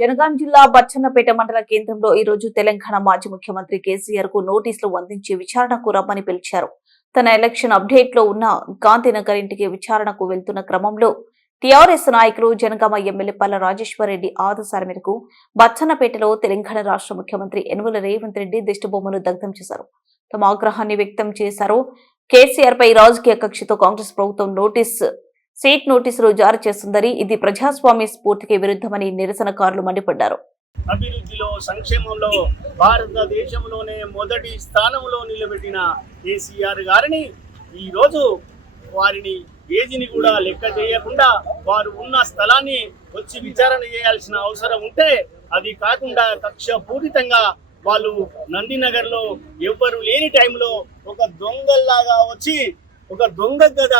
జనగాం జిల్లా బచ్చన్నపేట మండల కేంద్రంలో ఈ రోజు తెలంగాణ మాజీ ముఖ్యమంత్రి కేసీఆర్ కు నోటీసులు అందించి విచారణకు రమ్మని పిలిచారు. తన ఎలక్షన్ అప్డేట్ లో ఉన్న గాంధీనగర్ ఇంటికి విచారణకు వెళ్తున్న క్రమంలో టీఆర్ఎస్ నాయకులు జనగామ ఎమ్మెల్యే పల్ల రాజేశ్వరరెడ్డి ఆదేశాల మేరకు బచ్చన్నపేటలో తెలంగాణ రాష్ట్ర ముఖ్యమంత్రి యనుమల రేవంత్ రెడ్డి దిష్టిబొమ్మను దగ్ధం చేశారు. తమ ఆగ్రహాన్ని వ్యక్తం చేశారు. కేసీఆర్ పై రాజకీయ కక్షతో కాంగ్రెస్ ప్రభుత్వం సీట్ నోటీసులు జారీ చేస్తుందని, ఇది ప్రజాస్వామ్య స్ఫూర్తికి విరుద్ధమని నిరసనకారులు మండిపడ్డారు. అభివృద్ధిలో సంక్షేమంలో భారతదేశంలోనే మొదటి స్థానంలో నిలబెట్టిన కేసీఆర్ గారిని ఈ రోజు వారిని ఏజిని కూడా లెక్క చేయకుండా వారు ఉన్న స్థలాన్ని వచ్చి విచారణ చేయాల్సిన అవసరం ఉంటే అది కాకుండా కక్ష పూరితంగా వాళ్ళు నందినగర్ లో ఎవ్వరు లేని టైంలో ఒక దొంగల్లాగా వచ్చి ఒక దొంగ గద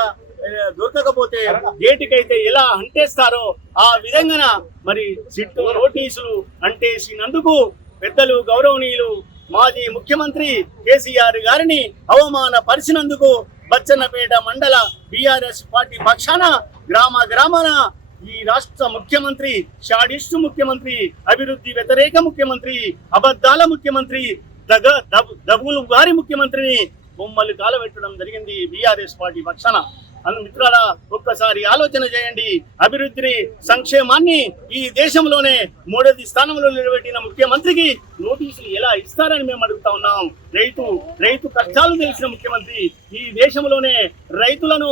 దొరకకపోతే గేటుకైతే ఎలా అంటేస్తారో ఆ విధంగా మరి సిట్టు నోటీసులు అంటేసినందుకు పెద్దలు గౌరవనీయులు మాజీ ముఖ్యమంత్రి కేసీఆర్ గారిని అవమానపరిచినందుకు బచ్చన్నపేట మండల బీఆర్ఎస్ పార్టీ పక్షాన గ్రామాన ఈ రాష్ట్ర ముఖ్యమంత్రి షాడిస్టు ముఖ్యమంత్రి, అభివృద్ధి వ్యతిరేక ముఖ్యమంత్రి, అబద్ధాల ముఖ్యమంత్రి, దగులు గారి ముఖ్యమంత్రిని బొమ్మలు కాలబెట్టడం జరిగింది బీఆర్ఎస్ పార్టీ పక్షాన. మిత్రులారా, ఒక్కసారి ఆలోచన చేయండి. అభివృద్ధిని సంక్షేమాన్ని ఈ దేశంలోనే మొదటి స్థానంలో నిలబెట్టిన ముఖ్యమంత్రికి నోటీసులు ఎలా ఇస్తారని మేము అడుగుతా ఉన్నాం. రైతు కష్టాలు తెలిసిన ముఖ్యమంత్రి, ఈ దేశంలోనే రైతులను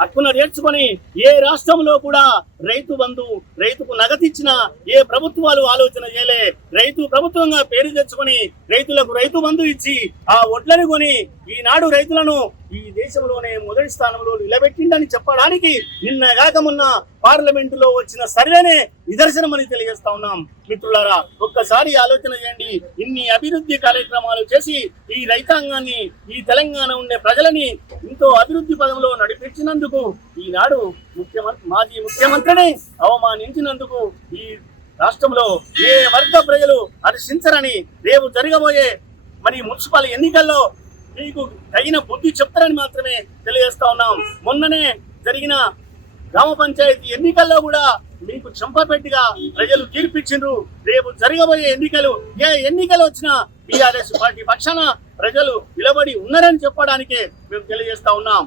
హక్కున నేర్చుకొని ఏ రాష్ట్రంలో కూడా రైతు బంధు, రైతుకు నగదిచ్చిన ఏ ప్రభుత్వాలు ఆలోచన చేయలే. రైతు ప్రభుత్వంగా పేరు తెచ్చుకొని రైతులకు రైతు బంధు ఇచ్చి ఆ ఒడ్లను కొని ఈనాడు రైతులను ఈ దేశంలోనే మొదటి స్థానంలో నిలబెట్టిందని చెప్పడానికి నిన్నగాక మొన్న పార్లమెంటులో వచ్చిన సర్వేనే నిదర్శనమని తెలియజేస్తా ఉన్నాం. మిత్రులారా, ఒక్కసారి ఆలోచన చేయండి. ఇన్ని అభివృద్ధి కార్యక్రమాలు చేసి ఈ రైతాంగాన్ని, ఈ తెలంగాణ ఉండే ప్రజలని ఎంతో అభివృద్ధి పదంలో నడిపించినందుకు ఈనాడు మాజీ ముఖ్యమంత్రిని అవమానించినందుకు ఈ రాష్ట్రంలో ఏ వర్గ ప్రజలు హర్షించరని, రేపు జరగబోయే మరి మున్సిపల్ ఎన్నికల్లో మీకు తగిన బుద్ధి చెప్తారని మాత్రమే తెలియజేస్తా ఉన్నాం. మొన్ననే జరిగిన గ్రామ పంచాయతీ ఎన్నికల్లో కూడా మీకు చెంపపెట్టిగా ప్రజలు తీర్పిచ్చిండ్రు. రేపు జరగబోయే ఎన్నికలు, ఏ ఎన్నికలు వచ్చినా బీఆర్ఎస్ పార్టీ పక్షాన ప్రజలు నిలబడి ఉన్నారని చెప్పడానికే మేము తెలియజేస్తా ఉన్నాం.